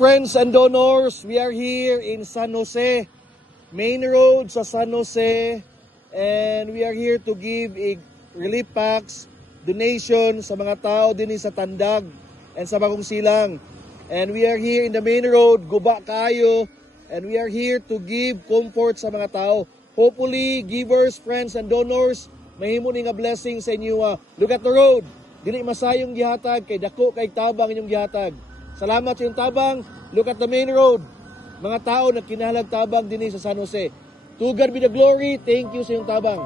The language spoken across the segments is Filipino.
Friends and donors, we are here in San Jose, main road sa San Jose, and we are here to give a relief packs, donation sa mga tao din sa Tandag and sa Bagong Silang. And we are here in the main road, guba kayo, and we are here to give comfort sa mga tao. Hopefully, givers, friends, and donors, mahimo ni nga blessing sa inyo. Look at the road. Dili masayong gihatag, kay dako kay tabang inyong gihatag. Salamat sa iyong tabang. Look at the main road. Mga tao na kinahalag tabang din sa San Jose. To God be the glory. Thank you sa iyong tabang.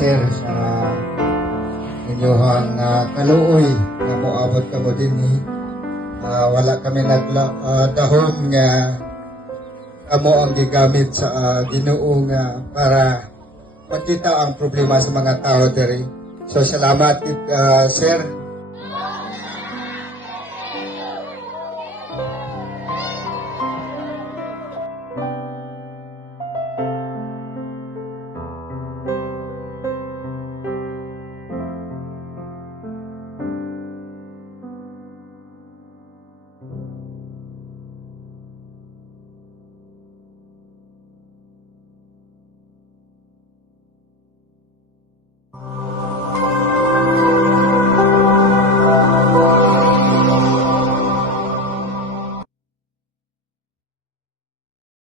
Sir, sa inyong kaluoy na moabot ka mo din wala kami dahon nga kamo ang gigamit sa Ginoo nga para makita ang problema sa mga tao diri. So salamat sir.